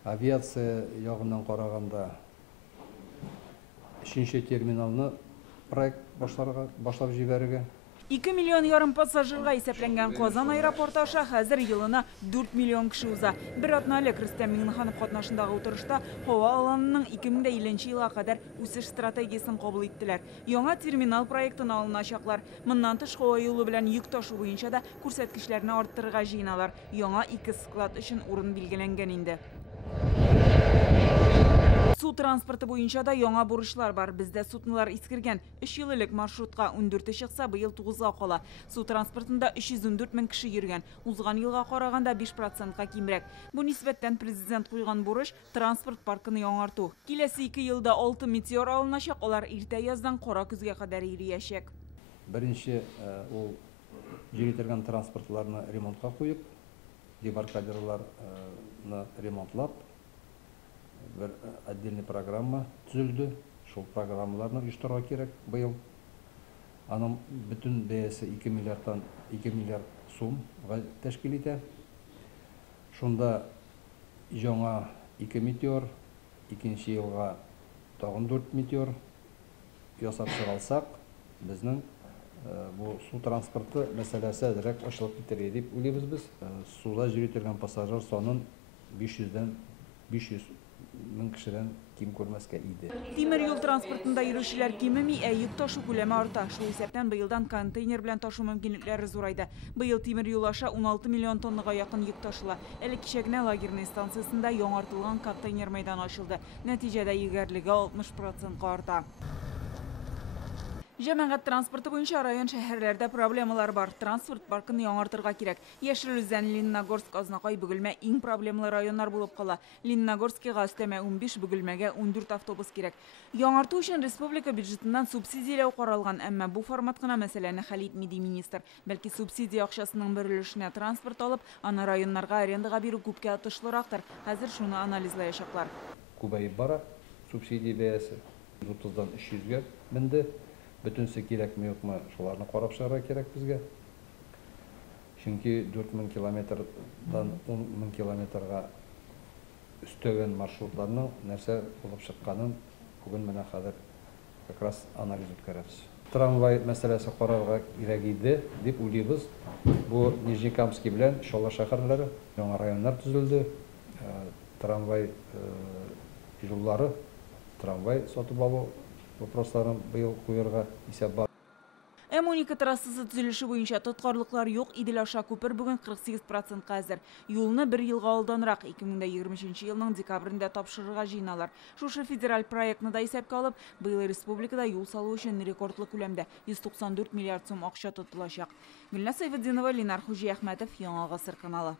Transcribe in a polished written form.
Авиация жағынан қарағанда үшінші терминалны проект башлап жибәргә. 2,5 миллион пассажирға есепленген Қазан аэропорты аша хәзер елына 4 миллион кіші уза. Бір атналы Рөстәм Миңнеханов катнашындагы утырышта һава аланының 2050 елга кадәр үсеш стратегиясын кабул иттеләр. Яңа терминал проектын алыначаклар. Моннан тыш һава юлы белән йөк ташу буенча да күрсәткечләрне арттырырга җыеналар. Яңа 2 склад өчен урын билгеләнгән инде. Су транспорты буенча да яңа бурычлар бар. Бездә суднолар искергән. 3 еллык маршрутка 14 чыкса, быел 9-га кала. Су транспортында 314 мең кеше йөргән. Узган елга караганда 5%-ка кимрәк. Бу нисбәттән президент куйган бурыч транспорт паркын яңарту. Киләсе 2 елда 6 метеор алыначак, алар иртә яздан кара көзгә кадәр ириячәк. Беренче ул җиретелгән транспортларны ремонтка куеп, дебаркадерларны ремонтлап, bir отдельный программа түзілді. Шул программаларны оештырырга кирәк быел. Аның бүтән бәясе 2 миллиард сумга тәшкил итә. Шунда яңа 2 метеор, икенче елга тагын 4 метеор ясап чыгалсак, безнең бу су транспорты мәсьәләсе әзрәк ачылып китәргә дип уйлыйбыз без. Суда җиретелгән пассажир санын 500 мең кешедән ким күрмәскә иде. Тимер юл транспортында йөрүчеләр кимеми, йөк ташу күләме арта. Шул исәптән быелдан контейнер белән ташу мөмкинлекләре зурайды. Быел тимер юл аша 16 миллион тоннага якын йөк ташыла. Әле кичә генә лагерный станциясында яңартылган контейнер мәйданы ачылды. Нәтиҗәдә егәрлеге 60%-ка арта. Җәмәгать транспорты буенча район шәһәрләрдә проблемалар бар. Транспорт паркын яңартырга кирәк. Яшел Үзән, Лениногорск, Азнакай, Бөгелмә иң проблемалы районнар булып кала. Лениногорскига өстәмә 15, Бөгелмәгә 14 автобус кирәк. Яңарту өчен республика бюджетыннан субсидияләү каралган, әмма бу формат кына мәсьәләне хәл итми ди министр. Бәлки субсидия акчасының бер өлешенә транспорт алып, аны районнарга арендага бирү күпкә отышлырактыр. Хәзер шуны анализлаячаклар. Күбәеп бара субсидия бәясе 30-дан 300-гә менде. Бүтүнсе кирәкме юкмы, шуларны карап чыгарга кирәк безгә. Чөнки 4000 километрдан 10000 километрга өстәгән маршрутларның нәрсә булып чыкканын бүген менә хәзер как раз анализ үткәрәбез. Трамвай мәсьәләсе карарга кирәк иде дип уйлыйбыз. Бу Нижнекамский белән Шола шәһәрләре яңа районнар төзелде. Трамвай юллары, трамвай сатып алу вопросларын быел куярга исәп бар. М12 трассасы төзелеше буенча тоткарлыклар юк. Идел аша күпер бүген 48%-ка әзер. Юлны 1 елга алданрак 2023 елның декабрендә тапшырырга җыеналар. Шушы федераль проектны да исәпкә алып, быел республикада юл салу өчен рекордлы күләмдә 194 миллиард сум акча тотылачак. Гөлнас Сайфетдинова, Ленар Хуҗи Әхмәтов, Яңа Гасыр каналы.